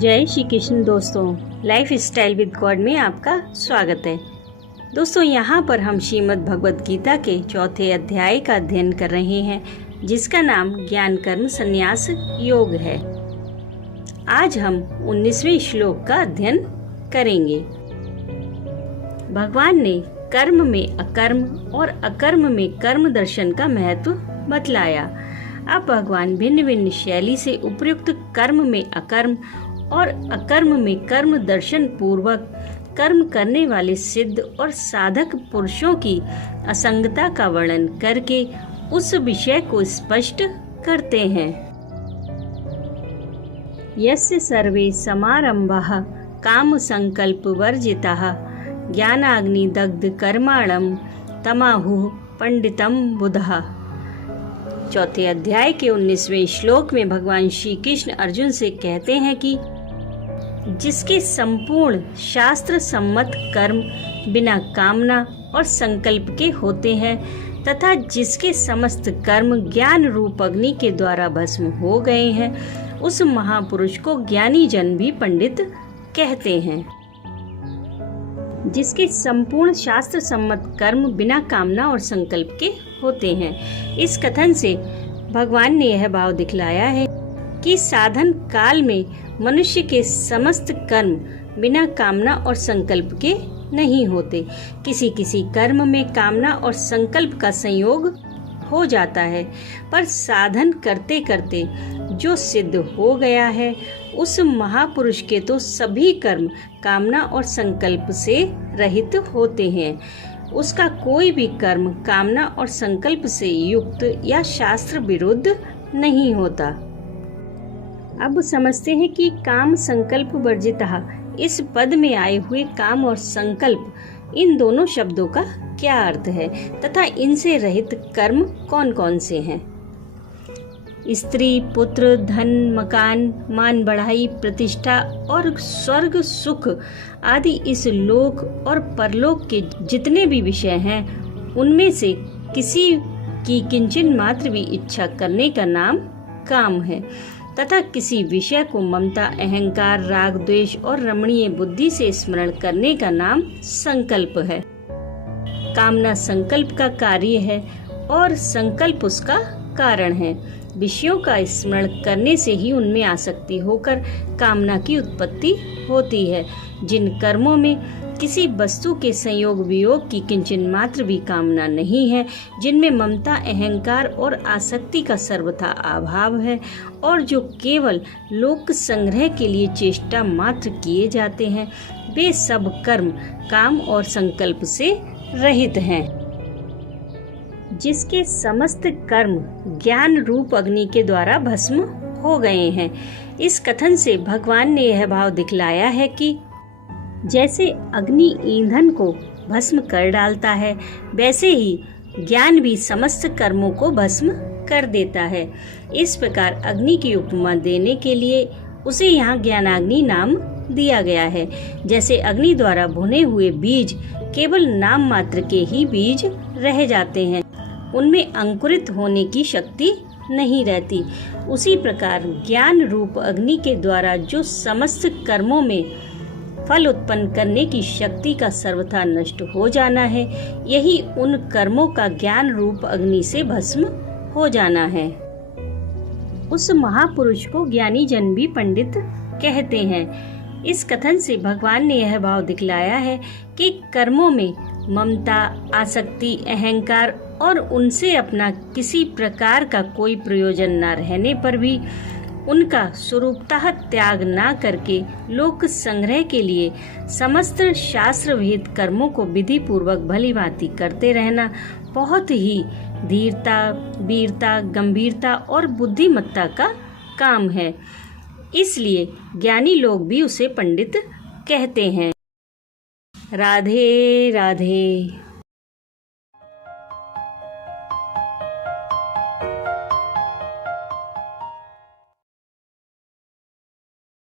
जय श्री कृष्ण दोस्तों, life style with God में आपका स्वागत है। दोस्तों, यहाँ पर हम श्रीमद् भगवद गीता के चौथे अध्याय का अध्ययन कर रहे हैं, जिसका नाम ज्ञान कर्म संन्यास योग है। आज हम 19वें श्लोक का अध्ययन करेंगे। भगवान ने कर्म में अकर्म और अकर्म में कर्म दर्शन का महत्व बतलाया। अब भगवान भिन्न भिन्न शैली से उपयुक्त कर्म में अकर्म और अकर्म में कर्म दर्शन पूर्वक कर्म करने वाले सिद्ध और साधक पुरुषों की असंगता का वर्णन करके उस विषय को स्पष्ट करते हैं। यस्य सर्वे समारंभाः काम संकल्प वर्जिताः ज्ञानाग्नि दग्ध कर्माणम तमाहुः पंडितम बुधः। चौथे अध्याय के 19वें श्लोक में भगवान श्री कृष्ण अर्जुन से कहते हैं कि जिसके संपूर्ण शास्त्र सम्मत कर्म बिना कामना और संकल्प के होते हैं तथा जिसके समस्त कर्म ज्ञान रूप अग्नि के द्वारा भस्म हो गए हैं, उस महापुरुष को ज्ञानी जन भी पंडित कहते हैं। जिसके संपूर्ण शास्त्र सम्मत कर्म बिना कामना और संकल्प के होते हैं। इस कथन से भगवान ने यह भाव दिखलाया है कि साधन काल में मनुष्य के समस्त कर्म बिना कामना और संकल्प के नहीं होते। किसी किसी कर्म में कामना और संकल्प का संयोग हो जाता है, पर साधन करते करते जो सिद्ध हो गया है, उस महापुरुष के तो सभी कर्म कामना और संकल्प से रहित होते हैं। उसका कोई भी कर्म कामना और संकल्प से युक्त या शास्त्र विरुद्ध नहीं होता। अब समझते हैं कि काम संकल्प वर्जितः इस पद में आए हुए काम और संकल्प, इन दोनों शब्दों का क्या अर्थ है तथा इनसे रहित कर्म कौन कौन से हैं। स्त्री, पुत्र, धन, मकान, मान बढ़ाई, प्रतिष्ठा और स्वर्ग सुख आदि इस लोक और परलोक के जितने भी विषय हैं, उनमें से किसी की किंचन मात्र भी इच्छा करने का नाम काम है तथा किसी विषय को ममता, अहंकार, राग, द्वेष और रमणीय बुद्धि से स्मरण करने का नाम संकल्प है। कामना संकल्प का कार्य है और संकल्प उसका कारण है। विषयों का स्मरण करने से ही उनमें आसक्ति होकर कामना की उत्पत्ति होती है। जिन कर्मों में किसी वस्तु के संयोग वियोग की किंचन मात्र भी कामना नहीं है, जिनमें ममता, अहंकार और आसक्ति का सर्वथा अभाव है और जो केवल लोक संग्रह के लिए चेष्टा मात्र किए जाते हैं, वे सब कर्म काम और संकल्प से रहित हैं। जिसके समस्त कर्म ज्ञान रूप अग्नि के द्वारा भस्म हो गए हैं। इस कथन से भगवान ने यह भाव दिखलाया है कि जैसे अग्नि ईंधन को भस्म कर डालता है, वैसे ही ज्ञान भी समस्त कर्मों को भस्म कर देता है। इस प्रकार अग्नि की उपमा देने के लिए उसे यहाँ ज्ञानाग्नि नाम दिया गया है। जैसे अग्नि द्वारा भुने हुए बीज केवल नाम मात्र के ही बीज रह जाते हैं, उनमें अंकुरित होने की शक्ति नहीं रहती, उसी प्रकार ज्ञान रूप अग्नि के द्वारा जो समस्त कर्मों में फल उत्पन्न करने की शक्ति का सर्वथा नष्ट हो जाना है, यही उन कर्मों का ज्ञान रूप अग्नि से भस्म हो जाना है। उस महापुरुष को ज्ञानी जन भी पंडित कहते हैं। इस कथन से भगवान ने यह भाव दिखलाया है कि कर्मों में ममता, आसक्ति, अहंकार और उनसे अपना किसी प्रकार का कोई प्रयोजन न रहने पर भी उनका स्वरूपतः त्याग न करके लोक संग्रह के लिए समस्त शास्त्र विहित कर्मों को विधि पूर्वक भलीभांति करते रहना बहुत ही धीरता, वीरता, गंभीरता और बुद्धिमत्ता का काम है। इसलिए ज्ञानी लोग भी उसे पंडित कहते हैं। राधे राधे।